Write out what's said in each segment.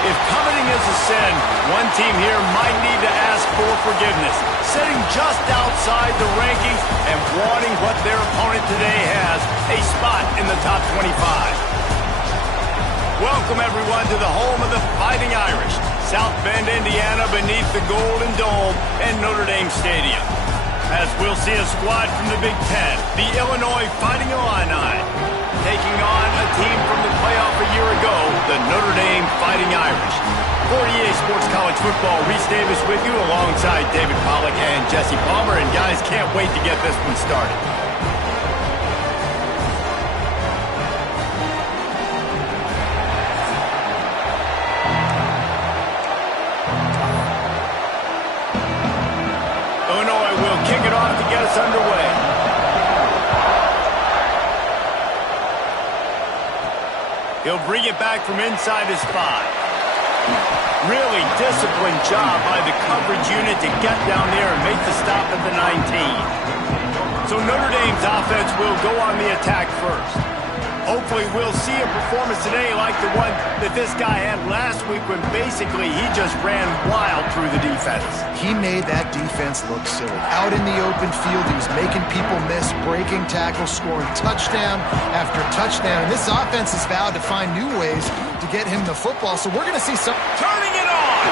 If coveting is a sin, one team here might need to ask for forgiveness, sitting just outside the rankings and wanting what their opponent today has, a spot in the top 25. Welcome, everyone, to the home of the Fighting Irish, South Bend, Indiana, beneath the Golden Dome and Notre Dame Stadium. As we'll see a squad from the Big Ten, the Illinois Fighting Illini, taking on a team from the playoff a year ago, the Notre Dame Fighting Irish. For EA Sports College Football, Reese Davis with you alongside David Pollack and Jesse Palmer. And guys, can't wait to get this one started. Illinois will kick it off to get us underway. He'll bring it back from inside his 5. Really disciplined job by the coverage unit to get down there and make the stop at the 19. So Notre Dame's offense will go on the attack first. Hopefully we'll see a performance today like the one that this guy had last week when basically he just ran wild through the defense. He made that defense look silly. Out in the open field, he was making people miss, breaking tackles, scoring touchdown after touchdown. And this offense has vowed to find new ways to get him the football. So we're going to see some... Turning it on!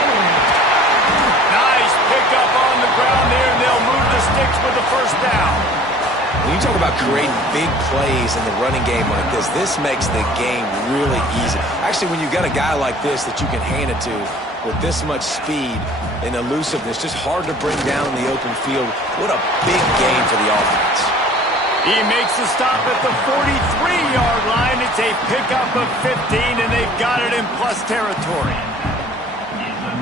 Nice pickup on the ground there, and they'll move the sticks with the first down. When you talk about creating big plays in the running game like this makes the game really easy. Actually, when you've got a guy like this that you can hand it to with this much speed and elusiveness, just hard to bring down in the open field. What a big game for the offense. He makes the stop at the 43-yard line. It's a pickup of 15, and they've got it in plus territory.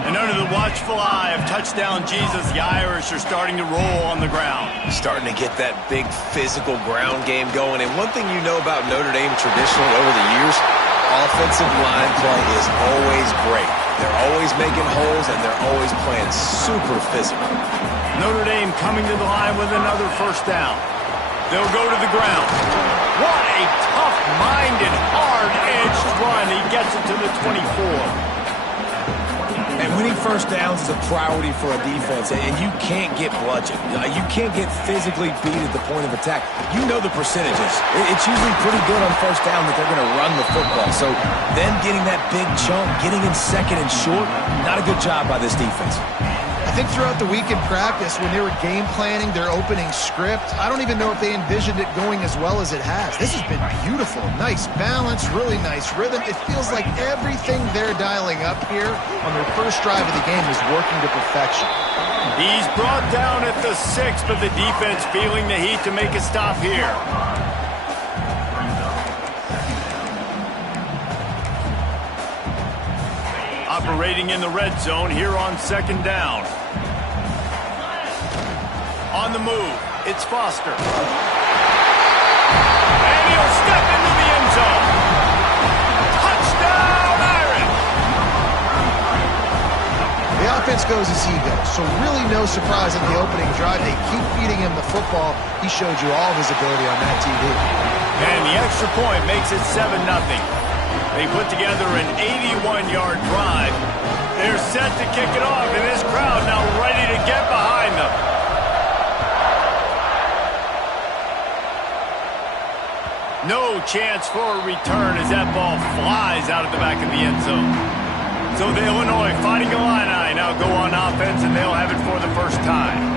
And under the watchful eye of touchdown Jesus, the Irish are starting to roll on the ground. Starting to get that big physical ground game going. And one thing you know about Notre Dame traditionally over the years, offensive line play is always great. They're always making holes, and they're always playing super physical. Notre Dame coming to the line with another first down. They'll go to the ground. What a tough-minded, hard-edged run. He gets it to the 24. And winning first downs is a priority for a defense, and you can't get bludgeoned. You can't get physically beat at the point of attack. You know the percentages. It's usually pretty good on first down that they're going to run the football. So then getting that big chunk, getting in second and short, not a good job by this defense. I think throughout the week in practice, when they were game planning their opening script, I don't even know if they envisioned it going as well as it has. This has been beautiful. Nice balance, really nice rhythm. It feels like everything they're dialing up here on their first drive of the game is working to perfection. He's brought down at the 6, but the defense feeling the heat to make a stop here. Operating in the red zone here on second down. On the move, it's Foster. And he'll step into the end zone. Touchdown, Irish! The offense goes as he goes, so really no surprise in the opening drive. They keep feeding him the football. He showed you all of his ability on that TV. And the extra point makes it 7-0. They put together an 81-yard drive. They're set to kick it off, and this crowd now ready to get behind them. No chance for a return as that ball flies out of the back of the end zone. So the Illinois Fighting Illini now go on offense, and they'll have it for the first time.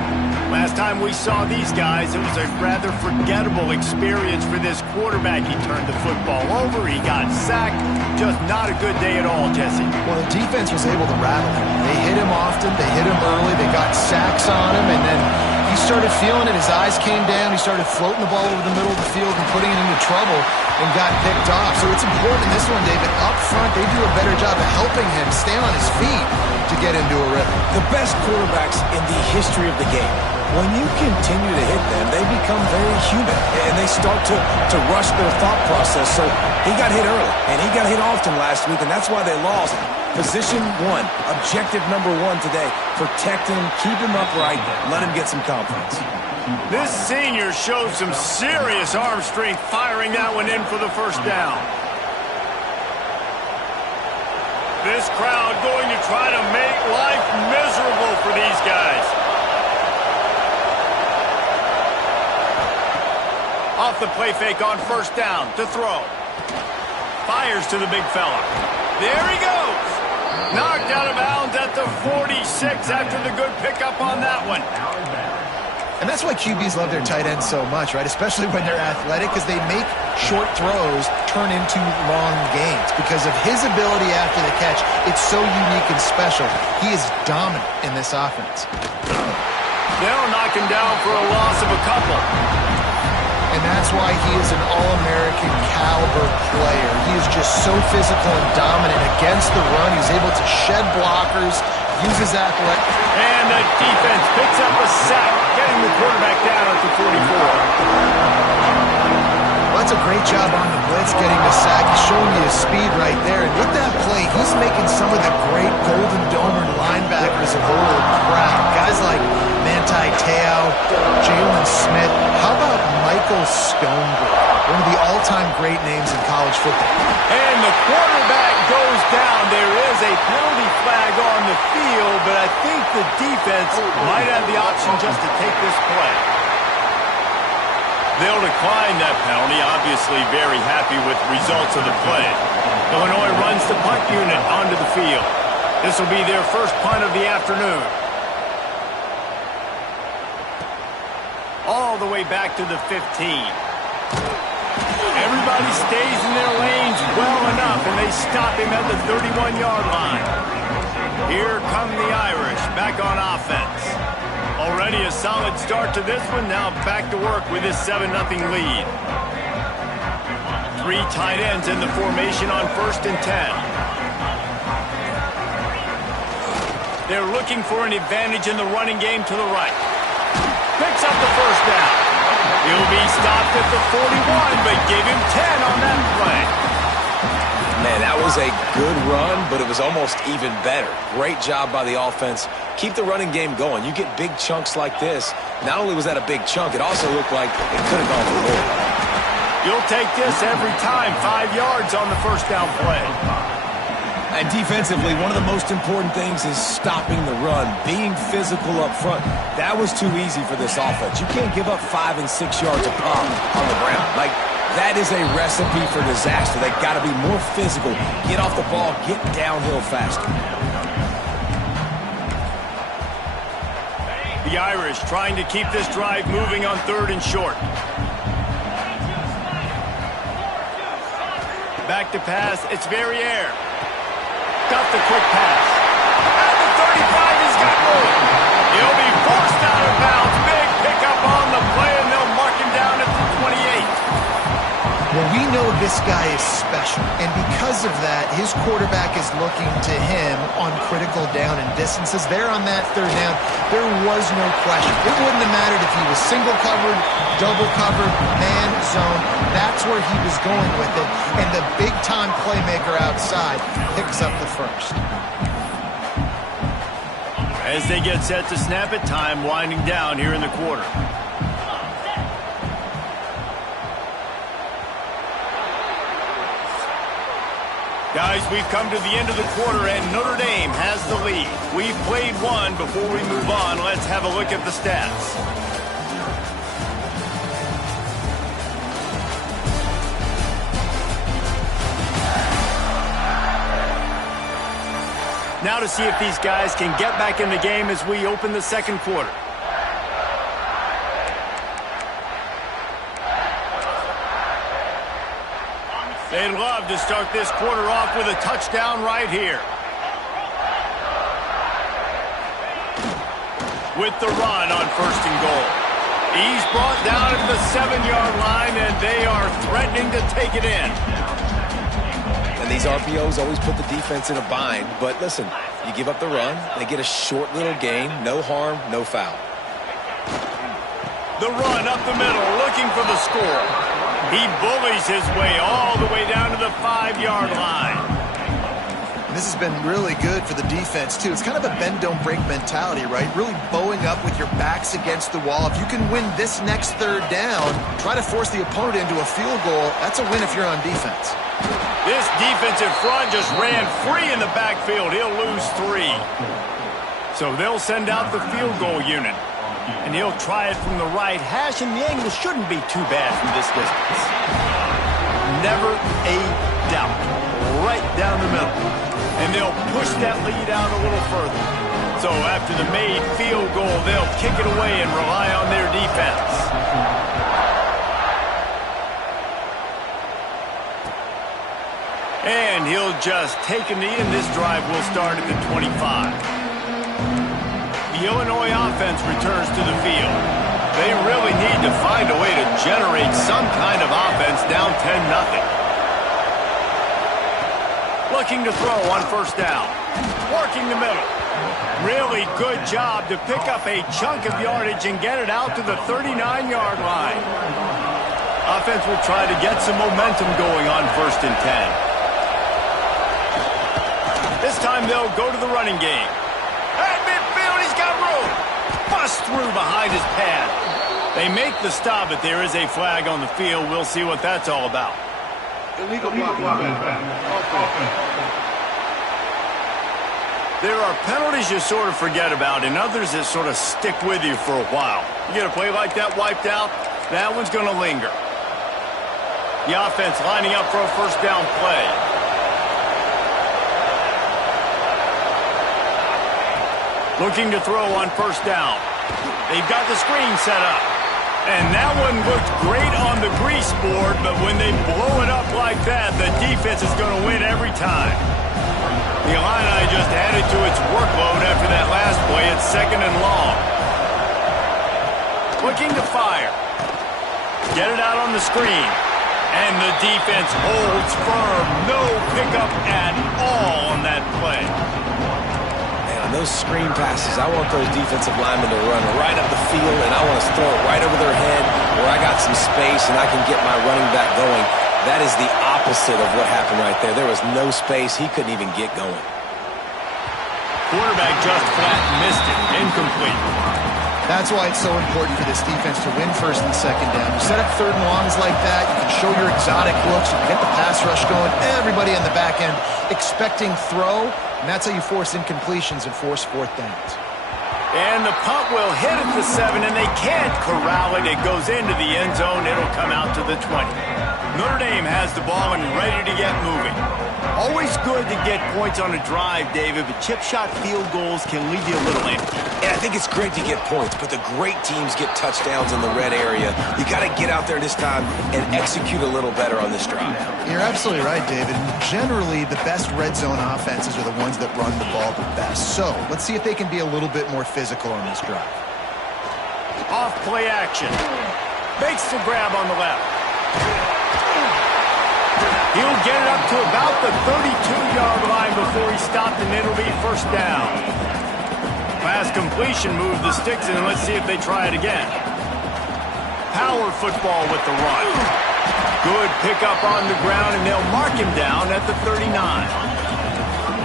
Last time we saw these guys, it was a rather forgettable experience for this quarterback. He turned the football over, he got sacked. Just not a good day at all, Jesse. Well, the defense was able to rattle him. They hit him often, they hit him early, they got sacks on him, and then he started feeling it. His eyes came down, he started floating the ball over the middle of the field and putting it into trouble and got picked off. So it's important in this one, David. Up front, they do a better job of helping him stay on his feet to get into a rhythm. The best quarterbacks in the history of the game, when you continue to hit them, they become very human, and they start to rush their thought process. So he got hit early, and he got hit often last week, and that's why they lost. Position 1, objective number 1 today, protect him, keep him upright, let him get some confidence. This senior showed some serious arm strength firing that one in for the first down. This crowd going to try to make life miserable for these guys. Off the play fake on first down to throw. Fires to the big fella. There he goes. Knocked out of bounds at the 46 after the good pickup on that one. And that's why QBs love their tight ends so much, right? Especially when they're athletic, because they make short throws turn into long gains. Because of his ability after the catch, it's so unique and special. He is dominant in this offense. They'll knock him down for a loss of a couple. And that's why he is an All-American caliber player. He is just so physical and dominant against the run. He's able to shed blockers, use his athletic. And the defense picks up a sack, getting the quarterback down at the 44. Well, that's a great job on the blitz, getting the sack, showing you his speed right there. And with that play, he's making some of the great Golden Domer linebackers of old proud. Guys like Manti Te'o, Jalen Smith. How about Michael Stonebrook? One of the all-time great names in college football. And the quarterback goes down. There is a penalty flag on the field, but I think the defense might have the option just to take this play. They'll decline that penalty, obviously very happy with the results of the play. Illinois runs the punt unit onto the field. This will be their first punt of the afternoon. All the way back to the 15. Everybody stays in their lanes well enough, and they stop him at the 31-yard line. Here come the Irish back on offense. Already a solid start to this one. Now back to work with this 7-0 lead. 3 tight ends in the formation on 1st and 10. They're looking for an advantage in the running game to the right. Picks up the first down. He'll be stopped at the 41, but give him 10 on that play. Man, that was a good run, but it was almost even better. Great job by the offense. Keep the running game going. You get big chunks like this. Not only was that a big chunk, it also looked like it could have gone for more. You'll take this every time. 5 yards on the first down play. And defensively, one of the most important things is stopping the run, being physical up front. That was too easy for this offense. You can't give up 5 and 6 yards a pop on the ground. Like, that is a recipe for disaster. They've got to be more physical, get off the ball, get downhill faster. The Irish trying to keep this drive moving on 3rd and short. Back to pass, it's Verrier. Got the quick pass. At the 35, he's got room. He'll be forced out of bounds. Big pickup on the play, and they'll mark him down at the 28. Well, we know this guy is special, and because of that, his quarterback is looking to him on critical down and distances. There on that 3rd down, there was no question. It wouldn't have mattered if he was single covered, double covered, man, zone. That's where he was going with it, and the big-time playmaker outside picks up the first. As they get set to snap it, time winding down here in the quarter. Guys, we've come to the end of the quarter, and Notre Dame has the lead. We've played one. Before we move on, let's have a look at the stats. Now to see if these guys can get back in the game as we open the second quarter. They'd love to start this quarter off with a touchdown right here. With the run on 1st and goal. He's brought down at the 7-yard line, and they are threatening to take it in. And these RPOs always put the defense in a bind. But listen, you give up the run, they get a short little gain, no harm, no foul. The run up the middle, looking for the score. He bullies his way all the way down to the 5-yard line. This has been really good for the defense, too. It's kind of a bend-don't-break mentality, right? Really bowing up with your backs against the wall. If you can win this next 3rd down, try to force the opponent into a field goal. That's a win if you're on defense. This defensive front just ran free in the backfield. He'll lose 3. So they'll send out the field goal unit. And he'll try it from the right hash, and the angle shouldn't be too bad from this distance. Never a doubt. Right down the middle. And they'll push that lead out a little further. So after the made field goal, they'll kick it away and rely on their defense. And he'll just take a knee, and this drive will start at the 25. The Illinois offense returns to the field. They really need to find a way to generate some kind of offense down 10-0. Looking to throw on first down. Working the middle. Really good job to pick up a chunk of yardage and get it out to the 39-yard line. Offense will try to get some momentum going on 1st and 10. This time they'll go to the running game. At midfield, he's got room. Bust through behind his pad. They make the stop, but there is a flag on the field. We'll see what that's all about. Illegal blocking. There are penalties you sort of forget about and others that sort of stick with you for a while. You get a play like that wiped out, that one's going to linger. The offense lining up for a first down play. Looking to throw on first down. They've got the screen set up. And that one looked great on the grease board, but when they blow it up like that, the defense is going to win every time. The Illini just added to its workload after that last play. It's 2nd and long. Looking to fire. Get it out on the screen. And the defense holds firm. No pickup at all on that play. Those screen passes, I want those defensive linemen to run right up the field, and I want to throw it right over their head where I got some space and I can get my running back going. That is the opposite of what happened right there. There was no space. He couldn't even get going. Quarterback just flat missed it. Incomplete. That's why it's so important for this defense to win 1st and 2nd down. You set up 3rd and longs like that, you can show your exotic looks, you can get the pass rush going, everybody on the back end expecting throw, and that's how you force incompletions and force 4th downs. And the punt will hit at the 7, and they can't corral it. It goes into the end zone. It'll come out to the 20. Notre Dame has the ball and ready to get moving. Always good to get points on a drive, David, but chip shot field goals can leave you a little empty. Yeah, I think it's great to get points, but the great teams get touchdowns in the red area. You got to get out there this time and execute a little better on this drive. You're absolutely right, David. Generally, the best red zone offenses are the ones that run the ball the best. So let's see if they can be a little bit more physical on this drive. Off play action. Makes the grab on the left. He'll get it up to about the 32-yard line before he stopped, and it'll be first down. Pass completion moved the sticks, and let's see if they try it again. Power football with the run. Good pickup on the ground, and they'll mark him down at the 39.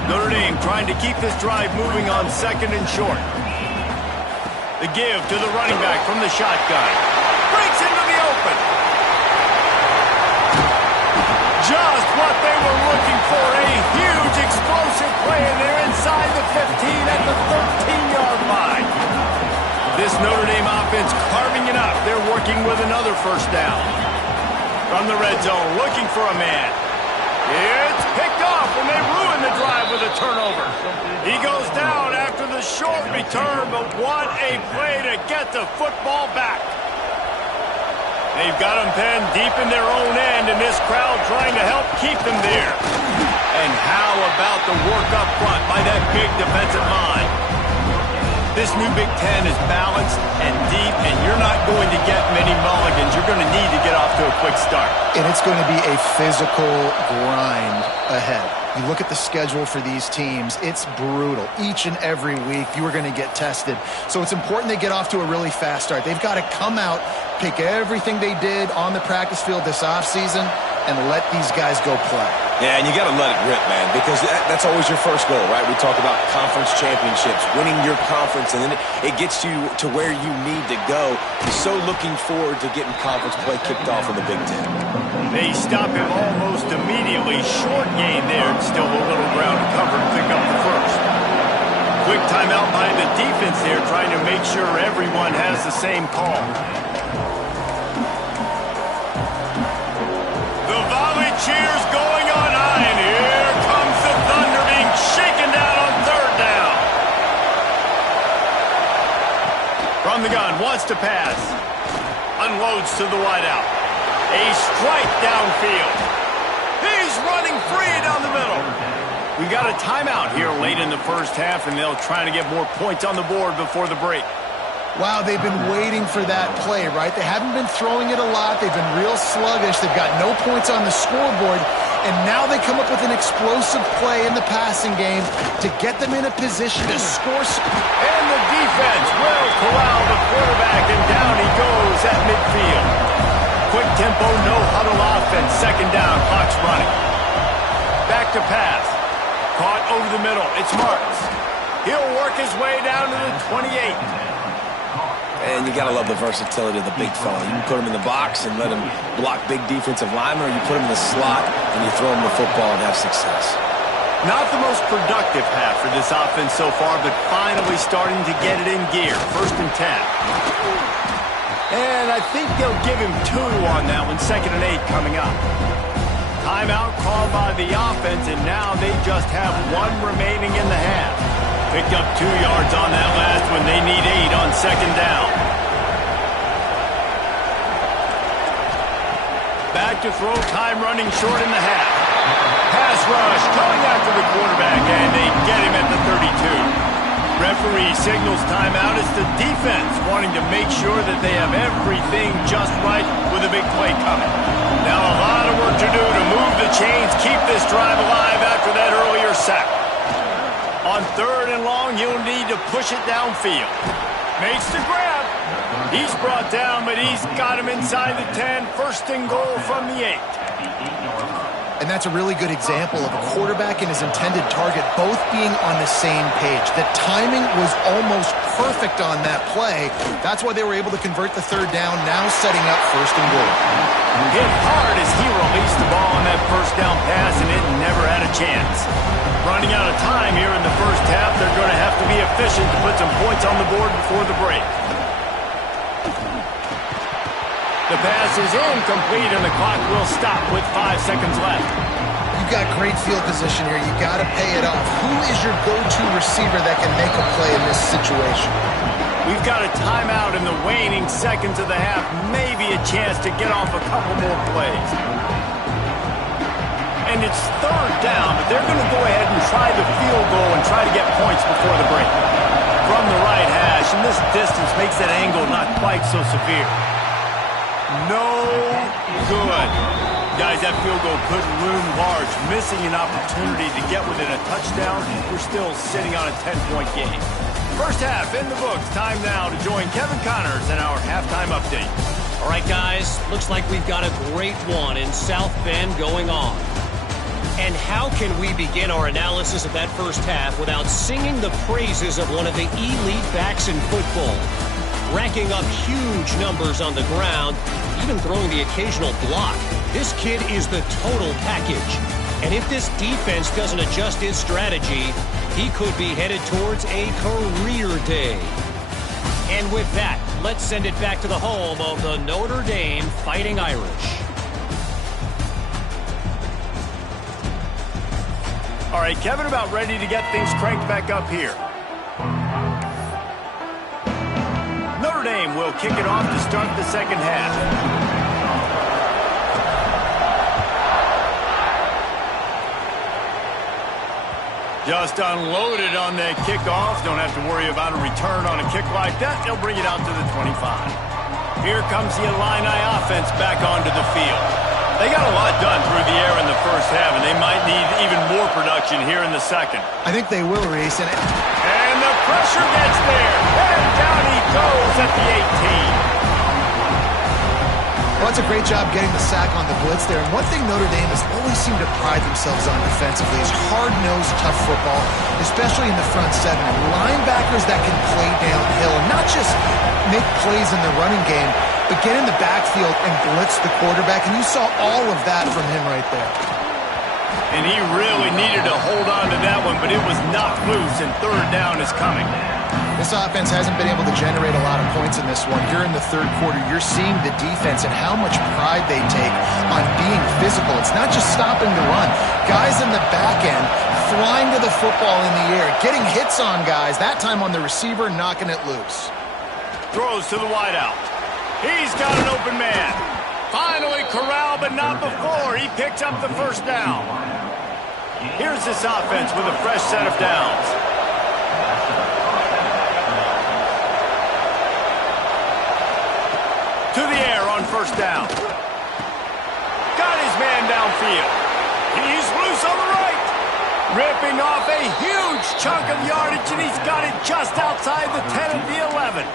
Notre Dame trying to keep this drive moving on 2nd and short. The give to the running back from the shotgun. Breaks into the open. Just what they were looking for, a huge explosive play, and they're inside the 15 at the 13-yard line. This Notre Dame offense carving it up. They're working with another first down. From the red zone, looking for a man. It's picked off, and they ruin the drive with a turnover. He goes down after the short return, but what a play to get the football back. They've got them penned deep in their own end, and this crowd trying to help keep them there. And how about the work up front by that big defensive line? This new Big Ten is balanced and deep, and you're not going to get many mulligans. You're going to need to get off to a quick start. And it's going to be a physical grind ahead. You look at the schedule for these teams, it's brutal. Each and every week, you are going to get tested. So it's important they get off to a really fast start. They've got to come out, pick everything they did on the practice field this offseason, and let these guys go play. Yeah, and you got to let it rip, man, because that's always your first goal, right? We talk about conference championships, winning your conference, and then it gets you to where you need to go. You're so looking forward to getting conference play kicked off in the Big Ten. They stop him almost immediately. Short gain there. Still a little ground to cover to pick up the first. Quick timeout by the defense there, trying to make sure everyone has the same call. The volley cheers going on high, and here comes the Thunder being shaken down on third down. From the gun, wants to pass. Unloads to the wideout. A strike downfield. He's running free down the middle. We got a timeout here late in the first half, and they'll try to get more points on the board before the break. Wow, they've been waiting for that play, right? They haven't been throwing it a lot. They've been real sluggish. They've got no points on the scoreboard, and now they come up with an explosive play in the passing game to get them in a position to score. And the defense will corral the quarterback, and down he goes at midfield. Quick tempo, no huddle offense. Second down, clock's running. Back to pass. Caught over the middle. It's Marks. He'll work his way down to the 28. And you got to love the versatility of the big fella. You can put him in the box and let him block big defensive linemen, or you put him in the slot and you throw him the football and have success. Not the most productive half for this offense so far, but finally starting to get it in gear. 1st and 10. And I think they'll give him 2 on that one. 2nd and 8 coming up. Timeout called by the offense, and now they just have 1 remaining in the half. Picked up 2 yards on that last one. They need 8 on 2nd down. Back to throw, time running short in the half. Pass rush, going after the quarterback, and they get him at the 32. Referee signals timeout. It's the defense wanting to make sure that they have everything just right with a big play coming. Now a lot of work to do to move the chains, keep this drive alive after that earlier sack. On 3rd and long, he'll need to push it downfield. Makes the grab. He's brought down, but he's got him inside the 10. 1st and goal from the 8. And that's a really good example of a quarterback and his intended target both being on the same page. The timing was almost perfect on that play. That's why they were able to convert the 3rd down, now setting up 1st and goal. Hit hard as he released the ball on that 1st down pass, and it never had a chance. Running out of time here in the first half, they're going to have to be efficient to put some points on the board before the break. The pass is incomplete, and the clock will stop with 5 seconds left. You've got great field position here. You got to pay it off. Who is your go-to receiver that can make a play in this situation? We've got a timeout in the waning seconds of the half. Maybe a chance to get off a couple more plays. And it's 3rd down, but they're going to go ahead and try the field goal and try to get points before the break. From the right hash, and this distance makes that angle not quite so severe. No good. Guys, that field goal could loom large. Missing an opportunity to get within a touchdown. We're still sitting on a 10-point game. First half in the books. Time now to join Kevin Connors in our halftime update. All right, guys. Looks like we've got a great one in South Bend going on. And how can we begin our analysis of that first half without singing the praises of one of the elite backs in football? Racking up huge numbers on the ground, even throwing the occasional block. This kid is the total package. And if this defense doesn't adjust his strategy, he could be headed towards a career day. And with that, let's send it back to the home of the Notre Dame Fighting Irish. All right, Kevin, about ready to get things cranked back up here. Notre Dame will kick it off to start the second half. Just unloaded on that kickoff. Don't have to worry about a return on a kick like that. They'll bring it out to the 25. Here comes the Illini offense back onto the field. They got a lot done through the air in the first half, and they might need even more production here in the second. I think they will, Reese. And the pressure gets there. And down he goes at the 18. Well, it's a great job getting the sack on the blitz there. And one thing Notre Dame has always seemed to pride themselves on defensively is hard-nosed, tough football, especially in the front seven. And linebackers that can play downhill and not just make plays in the running game, but get in the backfield and blitz the quarterback. And you saw all of that from him right there. And he really needed to hold on to that one, but it was knocked loose, and third down is coming. This offense hasn't been able to generate a lot of points in this one. Here in the third quarter, you're seeing the defense and how much pride they take on being physical. It's not just stopping the run. Guys in the back end flying to the football in the air, getting hits on guys, that time on the receiver, knocking it loose. Throws to the wideout. He's got an open man. Finally corralled, but not before. He picks up the first down. Here's this offense with a fresh set of downs. To the air on first down. Got his man downfield. He's loose on the right. Ripping off a huge chunk of yardage, and he's got it just outside the 10 of the 11.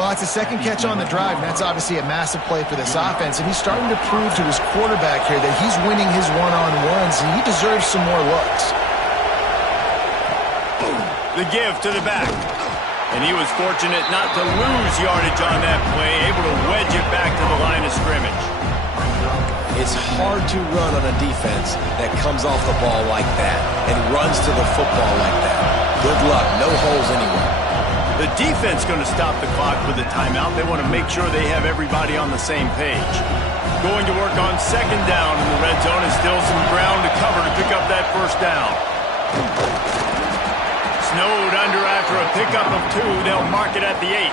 Well, it's a second catch on the drive, and that's obviously a massive play for this offense. And he's starting to prove to his quarterback here that he's winning his one-on-ones, and he deserves some more looks. The give to the back. And he was fortunate not to lose yardage on that play, able to wedge it back to the line of scrimmage. It's hard to run on a defense that comes off the ball like that and runs to the football like that. Good luck. No holes anywhere. The defense going to stop the clock with a timeout. They want to make sure they have everybody on the same page. Going to work on second down in the red zone, and still some ground to cover to pick up that first down. Snowed under after a pickup of 2. They'll mark it at the 8.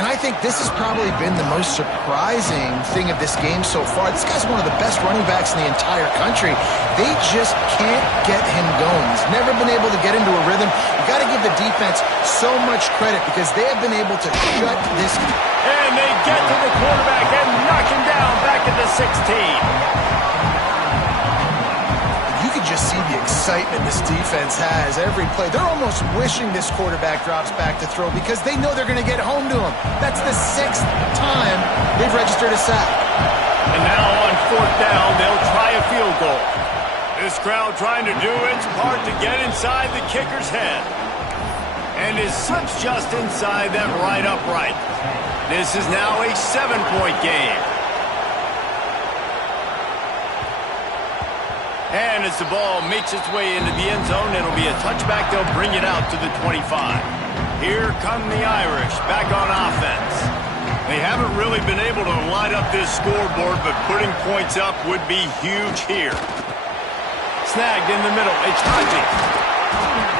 And I think this has probably been the most surprising thing of this game so far. This guy's one of the best running backs in the entire country. They just can't get him going. He's never been able to get into a rhythm. You've got to give the defense so much credit because they have been able to shut this. And they get to the quarterback and knock him down back at the 16. You can just see the excitement this defense has every play. They're almost wishing this quarterback drops back to throw because they know they're going to get home to him. That's the 6th time they've registered a sack. And now on fourth down, they'll try a field goal. This crowd trying to do its part to get inside the kicker's head. And is slips just inside that right upright. This is now a 7-point game. And as the ball makes its way into the end zone, it'll be a touchback. They'll bring it out to the 25. Here come the Irish back on offense. They haven't really been able to light up this scoreboard, but putting points up would be huge here. Snagged in the middle. It's Haji.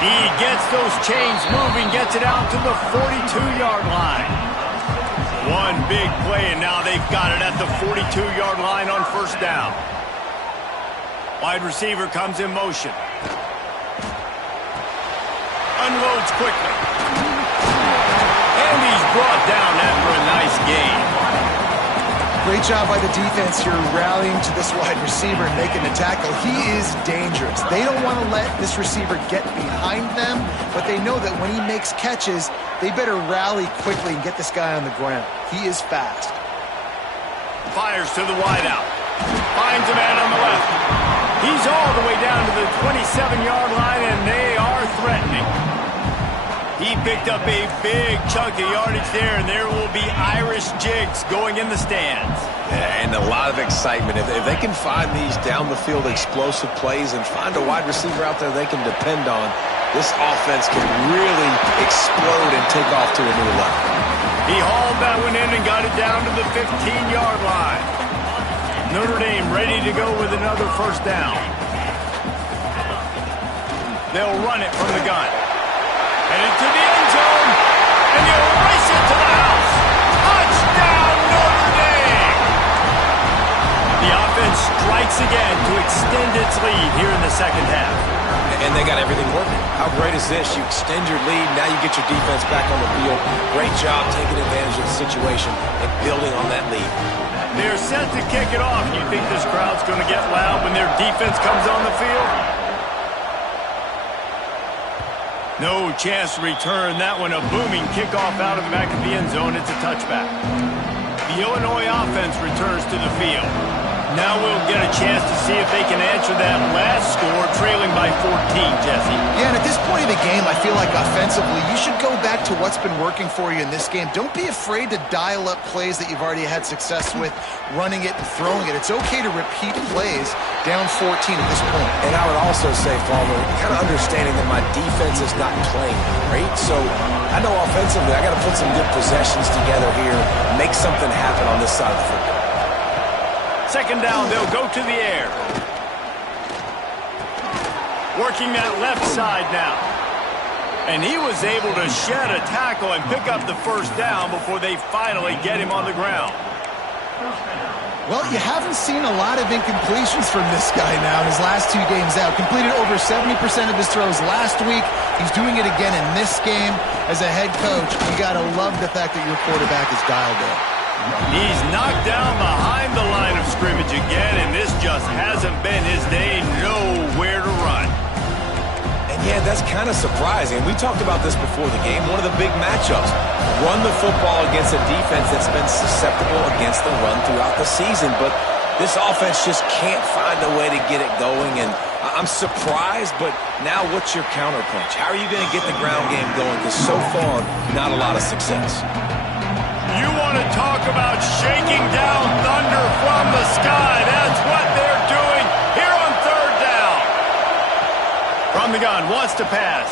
He gets those chains moving, gets it out to the 42-yard line. One big play, and now they've got it at the 42-yard line on first down. Wide receiver comes in motion. Unloads quickly. And he's brought down after a nice gain. Great job by the defense here rallying to this wide receiver and making the tackle. He is dangerous. They don't want to let this receiver get behind them, but they know that when he makes catches, they better rally quickly and get this guy on the ground. He is fast. Fires to the wideout. Finds a man on the left. He's all the way down to the 27-yard line, and they are threatening. He picked up a big chunk of yardage there, and there will be Irish jigs going in the stands. Yeah, and a lot of excitement. If they can find these down-the-field explosive plays and find a wide receiver out there they can depend on, this offense can really explode and take off to a new level. He hauled that one in and got it down to the 15-yard line. Notre Dame ready to go with another first down. They'll run it from the gun. Headed to the end zone. And they'll race it to the house. Touchdown, Notre Dame! The offense strikes again to extend its lead here in the second half. And they got everything working. How great is this? You extend your lead, now you get your defense back on the field. Great job taking advantage of the situation and building on that lead. They're set to kick it off. You think this crowd's going to get loud when their defense comes on the field? No chance to return that one. A booming kickoff out of the back of the end zone. It's a touchback. The the Illinois offense returns to the field. Now we'll get a chance to see if they can answer that last score, trailing by 14, Jesse. Yeah, and at this point in the game, I feel like offensively, you should go back to what's been working for you in this game. Don't be afraid to dial up plays that you've already had success with, running it and throwing it. It's okay to repeat plays down 14 at this point. And I would also say, Farmer, kind of understanding that my defense is not playing great, so I know offensively I got to put some good possessions together here, make something happen on this side of the football. Second down, they'll go to the air. Working that left side now. And he was able to shed a tackle and pick up the first down before they finally get him on the ground. Well, you haven't seen a lot of incompletions from this guy now in his last 2 games out. Completed over 70% of his throws last week. He's doing it again in this game. As a head coach, you got to love the fact that your quarterback is dialed in. He's knocked down behind the line of scrimmage again, and this just hasn't been his day. Nowhere to run. And yeah, that's kind of surprising. We talked about this before the game. One of the big matchups. Run the football against a defense that's been susceptible against the run throughout the season. But this offense just can't find a way to get it going. And I'm surprised, but now what's your counterpunch? How are you going to get the ground game going? Because so far, not a lot of success. You want to talk about shaking down thunder from the sky. That's what they're doing here on third down. From the gun, wants to pass.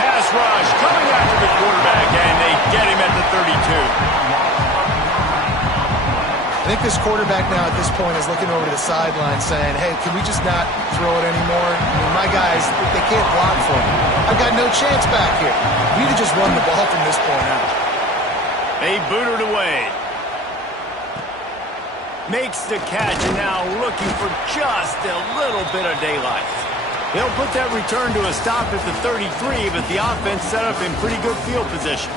Pass rush coming after the quarterback, and they get him at the 32. I think this quarterback now at this point is looking over to the sideline saying, hey, can we just not throw it anymore? I mean, my guys, they can't block for me. I've got no chance back here. We need to just run the ball from this point out. They boot it away. Makes the catch, and now looking for just a little bit of daylight. They'll put that return to a stop at the 33, but the offense set up in pretty good field position.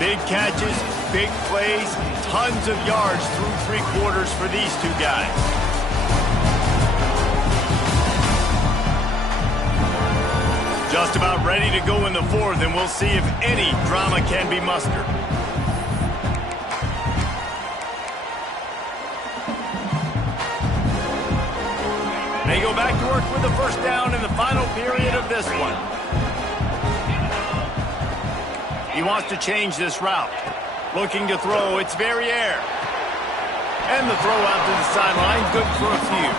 Big catches, big plays, tons of yards through 3 quarters for these 2 guys. Just about ready to go in the 4th, and we'll see if any drama can be mustered. They go back to work with the first down in the final period of this one. He wants to change this route. Looking to throw, it's Verrier. And the throw out to the sideline, good for a few.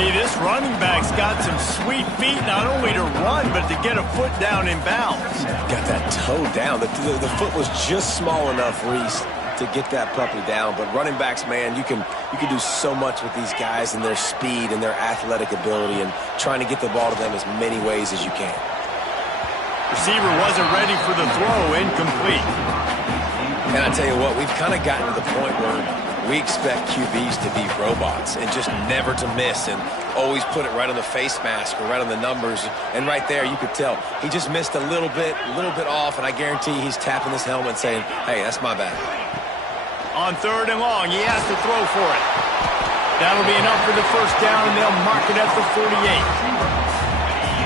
Hey, this running back's got some sweet feet, not only to run, but to get a foot down in bounds. Got that toe down. The foot was just small enough, Reese, to get that puppy down. But running backs, man, you can do so much with these guys and their speed and their athletic ability and trying to get the ball to them as many ways as you can. Receiver wasn't ready for the throw, incomplete. And I tell you what, we've kind of gotten to the point where we expect QBs to be robots and just never to miss and always put it right on the face mask or right on the numbers. And right there, you could tell he just missed a little bit off, and I guarantee he's tapping his helmet saying, hey, that's my bad. On 3rd and long, he has to throw for it. That'll be enough for the first down, and they'll mark it at the 48.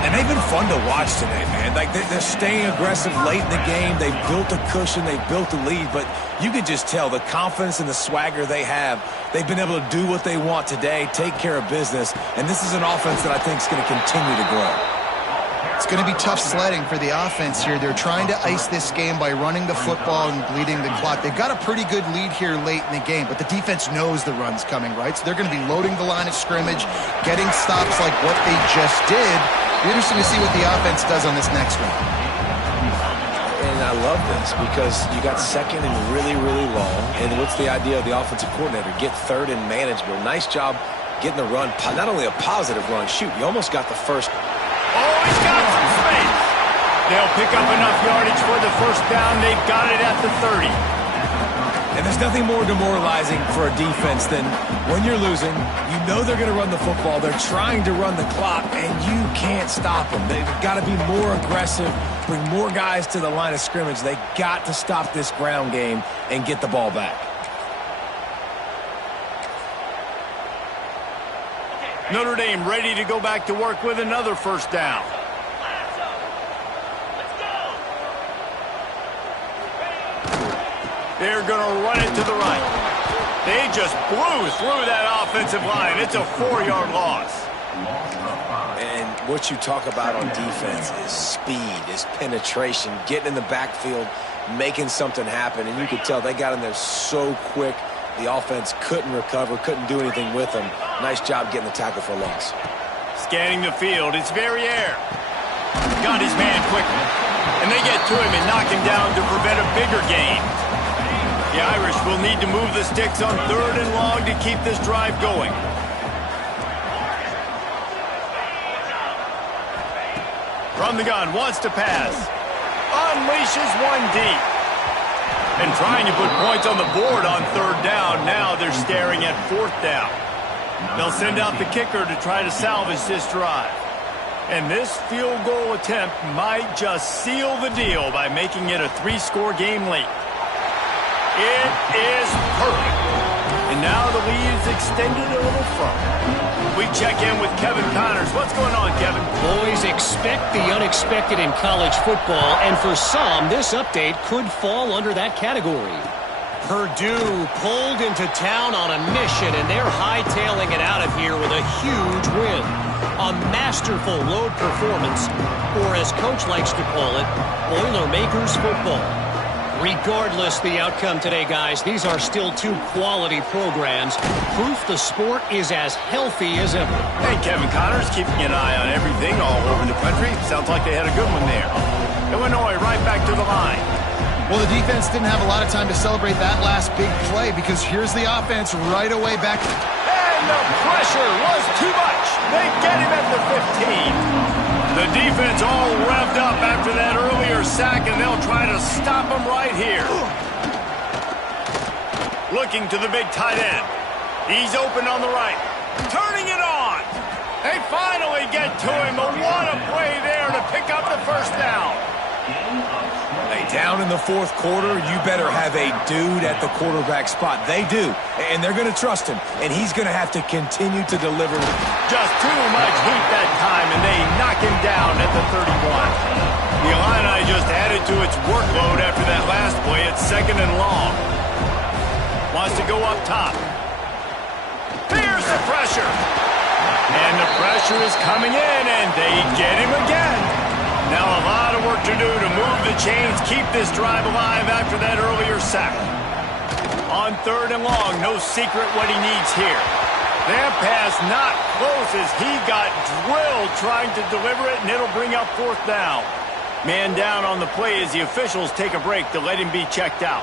And they've been fun to watch today, man. Like, they're staying aggressive late in the game. They've built a cushion. They've built a lead. But you could just tell the confidence and the swagger they have. They've been able to do what they want today, take care of business. And this is an offense that I think is going to continue to grow. It's going to be tough sledding for the offense here. They're trying to ice this game by running the football and bleeding the clock. They've got a pretty good lead here late in the game, but the defense knows the run's coming, right? So they're going to be loading the line of scrimmage, getting stops like what they just did. Be interesting to see what the offense does on this next one. And I love this because you got 2nd and really, really long. And what's the idea of the offensive coordinator? Get 3rd and manageable. Nice job getting the run. Not only a positive run, shoot, you almost got the first. Oh, he's got some space. They'll pick up enough yardage for the first down. They've got it at the 30. And there's nothing more demoralizing for a defense than when you're losing, you know they're going to run the football, they're trying to run the clock, and you can't stop them. They've got to be more aggressive, bring more guys to the line of scrimmage. They got to stop this ground game and get the ball back. Notre Dame ready to go back to work with another first down. They're going to run it to the right. They just blew through that offensive line. It's a 4-yard loss. And what you talk about on defense is speed, is penetration, getting in the backfield, making something happen. And you could tell they got in there so quick. The offense couldn't recover, couldn't do anything with them. Nice job getting the tackle for loss. Scanning the field, it's Verrier. Got his man quickly. And they get to him and knock him down to prevent a bigger gain. The Irish will need to move the sticks on 3rd and long to keep this drive going. From the gun, wants to pass. Unleashes one deep. And trying to put points on the board on 3rd down. Now they're staring at 4th down. They'll send out the kicker to try to salvage this drive. And this field goal attempt might just seal the deal by making it a 3-score game late. It is perfect. And now the lead is extended a little further. We check in with Kevin Connors. What's going on, Kevin? Boys, expect the unexpected in college football, and for some, this update could fall under that category. Purdue pulled into town on a mission, and they're hightailing it out of here with a huge win. A masterful road performance, or as Coach likes to call it, Boilermakers football. Regardless the outcome today, guys, these are still 2 quality programs. Proof the sport is as healthy as ever. Hey, Kevin Connors, keeping an eye on everything all over the country. Sounds like they had a good one there. Illinois right back to the line. Well, the defense didn't have a lot of time to celebrate that last big play because here's the offense right away back. And the pressure was too much. They get him at the 15. The defense all revved up after that earlier sack, and they'll try to stop him right here. Looking to the big tight end. He's open on the right. Turning it on. They finally get to him, but what a play there to pick up the 1st down. Hey, down in the 4th quarter, you better have a dude at the quarterback spot. They do, and they're going to trust him, and he's going to have to continue to deliver. Just too much heat that time, and they knock him down at the 31. The Illini just added to its workload after that last play. It's 2nd and long. Wants to go up top. Here's the pressure. And the pressure is coming in, and they get him again. Now a lot of work to do to move the chains, keep this drive alive after that earlier sack. On 3rd and long, no secret what he needs here. That pass not close as he got drilled trying to deliver it, and it'll bring up 4th down. Man down on the play as the officials take a break to let him be checked out.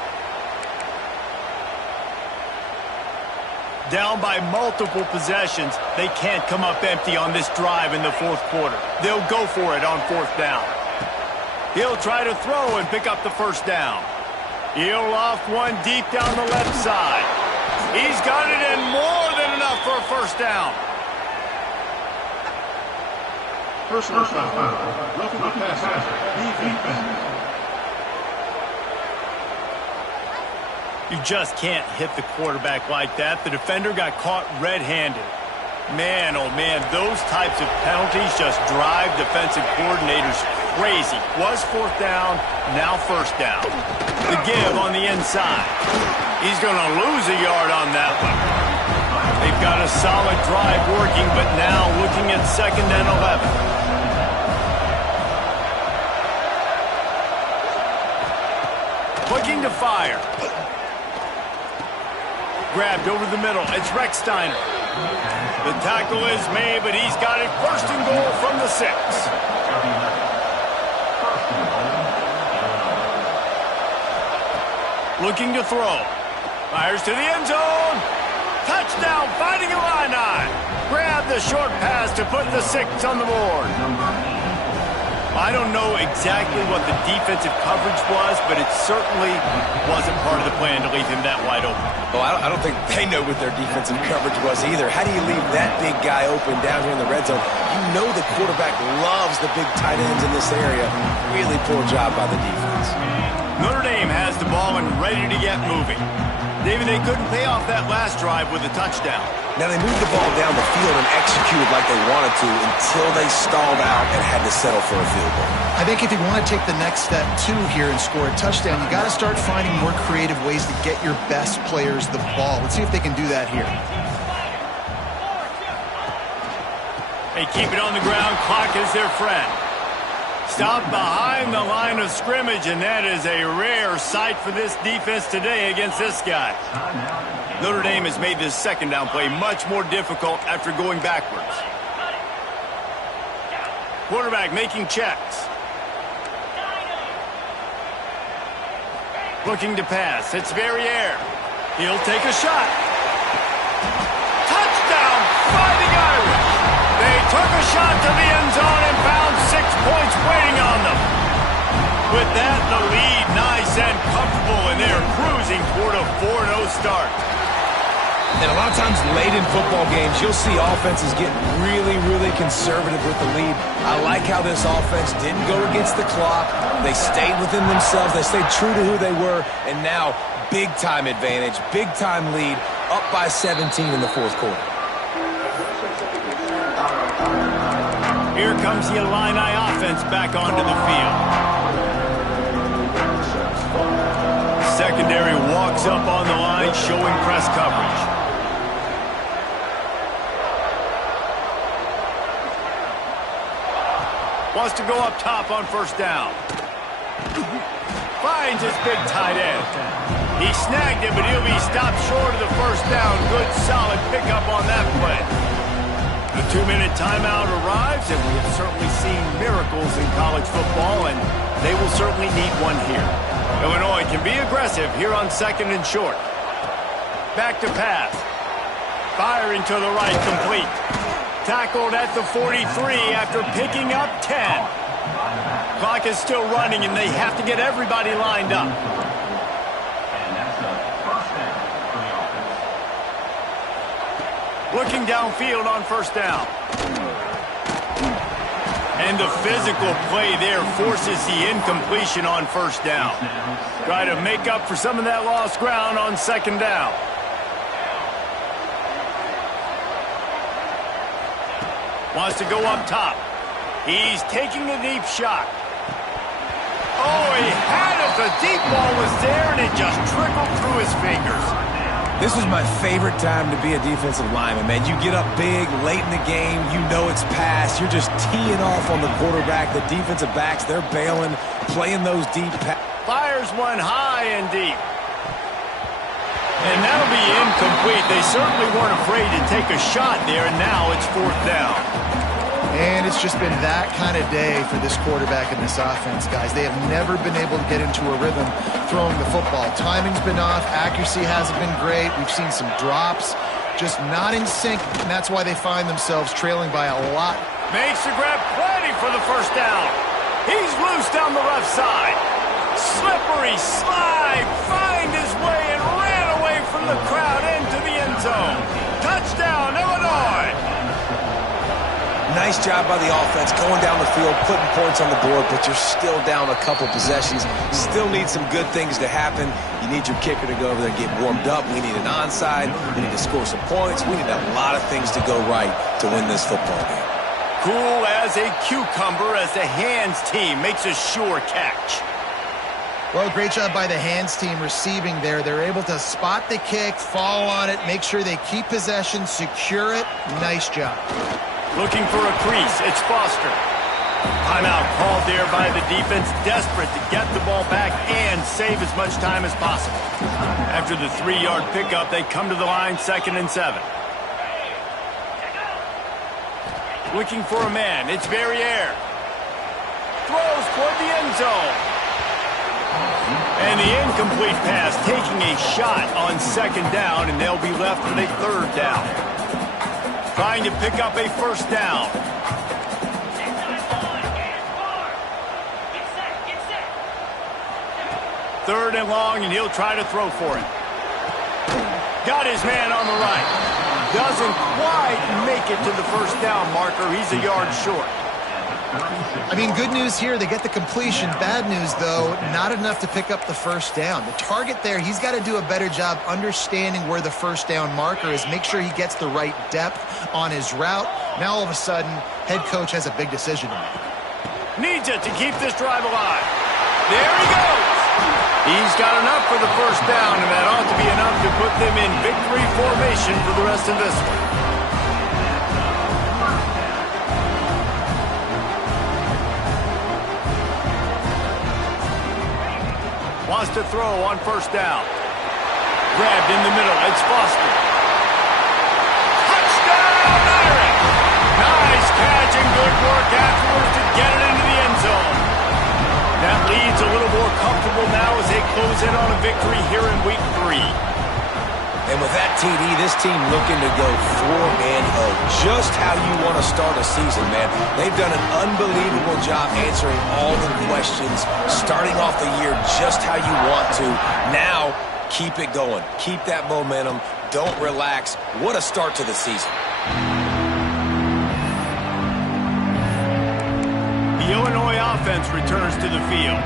Down by multiple possessions, they can't come up empty on this drive in the 4th quarter. They'll go for it on 4th down. He'll try to throw and pick up the 1st down. He'll loft one deep down the left side. He's got it in more than enough for a 1st down. Personal foul. Roughing the passer. Defense. You just can't hit the quarterback like that. The defender got caught red-handed. Man, oh man, those types of penalties just drive defensive coordinators crazy. Was 4th down, now 1st down. The give on the inside. He's going to lose a yard on that one. They've got a solid drive working, but now looking at 2nd and 11. Looking to fire. Grabbed over the middle. It's Recksteiner. The tackle is made, but he's got it 1st and goal from the 6. Looking to throw. Fires to the end zone. Touchdown, Fighting Illini. Grab the short pass to put the 6 on the board. I don't know exactly what the defensive coverage was, but it certainly wasn't part of the plan to leave him that wide open. Well, I don't think they know what their defensive coverage was either. How do you leave that big guy open down here in the red zone? You know the quarterback loves the big tight ends in this area. Really poor job by the defense. Notre Dame has the ball and ready to get moving. David, they couldn't pay off that last drive with a touchdown. Now, they moved the ball down the field and executed like they wanted to until they stalled out and had to settle for a field goal. I think if you want to take the next step, too, here and score a touchdown, you got to start finding more creative ways to get your best players the ball. Let's see if they can do that here. They keep it on the ground. Clock is their friend. Stop behind the line of scrimmage, and that is a rare sight for this defense today against this guy. Notre Dame has made this second down play much more difficult after going backwards. Quarterback making checks. Looking to pass. It's Verrier. He'll take a shot. Touchdown, Fighting Irish. They took a shot to the end zone and found 6 points waiting on them. With that, the lead nice and comfortable, and they're cruising toward a 4-0 start. And a lot of times late in football games, you'll see offenses get really, really conservative with the lead. I like how this offense didn't go against the clock. They stayed within themselves. They stayed true to who they were. And now, big-time advantage, big-time lead, up by 17 in the fourth quarter. Here comes the Illini offense back onto the field. Secondary walks up on the line, showing press coverage. Wants to go up top on first down. Finds his big tight end. He snagged it, but he'll be stopped short of the first down. Good, solid pickup on that play. The 2-minute timeout arrives, and we have certainly seen miracles in college football, and they will certainly need one here. Illinois can be aggressive here on second and short. Back to pass. Firing to the right, complete. Tackled at the 43 after picking up 10. Clock is still running, and they have to get everybody lined up. Looking downfield on first down. And the physical play there forces the incompletion on first down. Try to make up for some of that lost ground on second down. Wants to go up top. He's taking a deep shot. Oh, he had it. The deep ball was there, and it just trickled through his fingers. This is my favorite time to be a defensive lineman, man. You get up big, late in the game, you know it's past. You're just teeing off on the quarterback. The defensive backs, they're bailing, playing those deep passes. Fires one high and deep. And that'll be incomplete. They certainly weren't afraid to take a shot there, and now it's fourth down. And it's just been that kind of day for this quarterback and this offense, guys. They have never been able to get into a rhythm throwing the football. Timing's been off. Accuracy hasn't been great. We've seen some drops, just not in sync, and that's why they find themselves trailing by a lot. Makes the grab, plenty for the first down. He's loose down the left side. Slippery slide, find his way and ran away from the crowd into the end zone. Touchdown, Illinois. Nice job by the offense going down the field, putting points on the board, but you're still down a couple possessions. Still need some good things to happen. You need your kicker to go over there and get warmed up. We need an onside. We need to score some points. We need a lot of things to go right to win this football game. Cool as a cucumber as the hands team makes a sure catch. Well, great job by the hands team receiving there. They're able to spot the kick, fall on it, make sure they keep possession, secure it. Nice job. Looking for a crease, it's Foster. Timeout called there by the defense, desperate to get the ball back and save as much time as possible. After the 3-yard pickup, they come to the line, 2nd and 7. Looking for a man, it's Verrier. Throws toward the end zone. And the incomplete pass taking a shot on 2nd down, and they'll be left with a 3rd down. Trying to pick up a first down. Third and long, and he'll try to throw for it. Got his man on the right. Doesn't quite make it to the first down marker. He's a yard short. I mean, good news here, they get the completion. Bad news, though, not enough to pick up the first down. The target there, he's got to do a better job understanding where the first down marker is, make sure he gets the right depth on his route. Now, all of a sudden, head coach has a big decision to make. Needs it to keep this drive alive. There he goes. He's got enough for the first down, and that ought to be enough to put them in victory formation for the rest of this one. Wants to throw on first down. Grabbed in the middle. It's Foster. Touchdown, Irish! Nice catch and good work afterwards to get it into the end zone. That lead's a little more comfortable now as they close in on a victory here in Week 3. And with that TD, this team looking to go 4-0. Just how you want to start a season, man. They've done an unbelievable job answering all the questions, starting off the year just how you want to. Now, keep it going. Keep that momentum. Don't relax. What a start to the season. The Illinois offense returns to the field.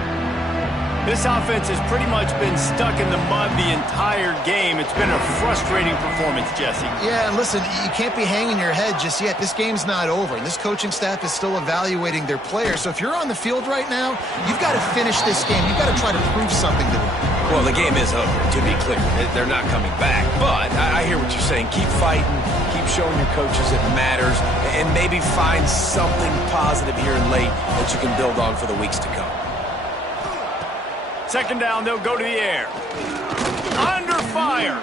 This offense has pretty much been stuck in the mud the entire game. It's been a frustrating performance, Jesse. Yeah, and listen, you can't be hanging your head just yet. This game's not over, and this coaching staff is still evaluating their players. So if you're on the field right now, you've got to finish this game. You've got to try to prove something to them. Well, the game is over, to be clear. They're not coming back. But I hear what you're saying. Keep fighting. Keep showing your coaches it matters. And maybe find something positive here in late that you can build on for the weeks to come. Second down, they'll go to the air. Under fire.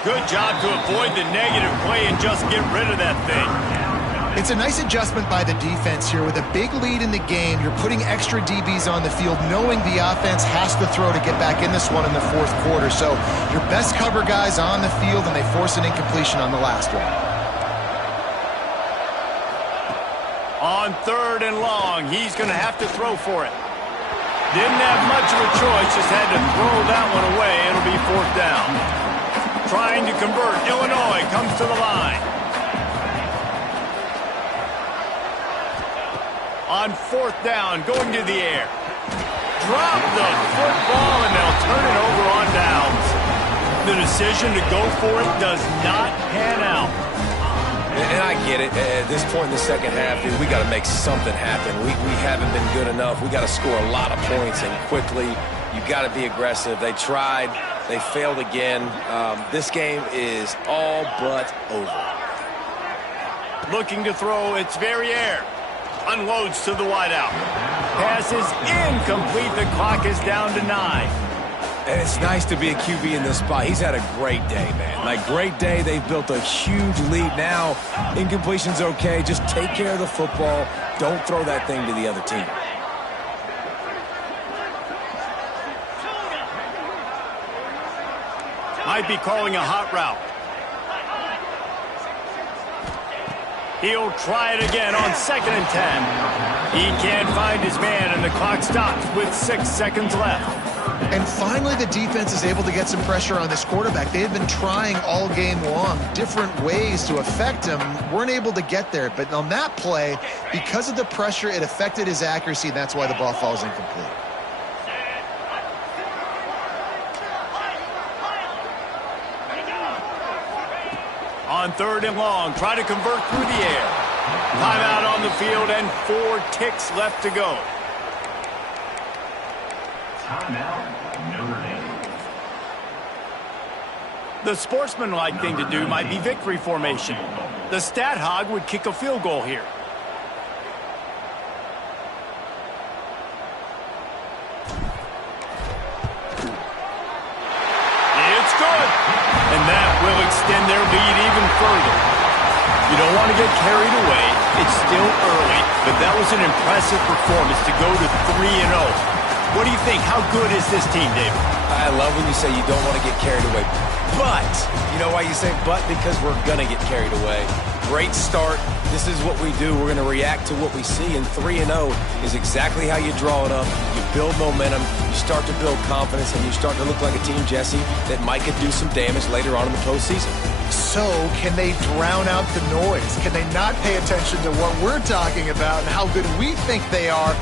Good job to avoid the negative play and just get rid of that thing. It's a nice adjustment by the defense here. With a big lead in the game, you're putting extra DBs on the field, knowing the offense has to throw to get back in this one in the fourth quarter. So your best cover guys on the field, and they force an incompletion on the last one. On third and long, he's going to have to throw for it. Didn't have much of a choice, just had to throw that one away. It'll be fourth down. Trying to convert, Illinois comes to the line. On fourth down, going to the air. Drop the football, and they'll turn it over on downs. The decision to go for it does not pan out. And I get it. At this point in the second half, dude, we got to make something happen. We haven't been good enough. We got to score a lot of points and quickly. You got to be aggressive. They tried. They failed again. This game is all but over. Looking to throw, it's Verrier. Unloads to the wideout. Pass is incomplete. The clock is down to 9. And it's nice to be a QB in this spot. He's had a great day, man. Like, great day. They've built a huge lead. Now, incompletion's okay. Just take care of the football. Don't throw that thing to the other team. Might be calling a hot route. He'll try it again on 2nd and 10. He can't find his man, and the clock stops with 6 seconds left. And finally, the defense is able to get some pressure on this quarterback. They had been trying all game long different ways to affect him. Weren't able to get there. But on that play, because of the pressure, it affected his accuracy, and that's why the ball falls incomplete. On third and long, try to convert through the air. Timeout on the field and 4 ticks left to go. Timeout, Notre Dame. The sportsmanlike thing to do might be victory formation. The stat hog would kick a field goal here. It's good. And that will extend their lead even further. You don't want to get carried away. It's still early, but that was an impressive performance to go to 3-0. What do you think? How good is this team, David? I love when you say you don't want to get carried away. But, you know why you say but? Because we're going to get carried away. Great start. This is what we do. We're going to react to what we see, and 3-0 is exactly how you draw it up. You build momentum, you start to build confidence, and you start to look like a team, Jesse, that might could do some damage later on in the postseason. so, can they drown out the noise? Can they not pay attention to what we're talking about and how good we think they are?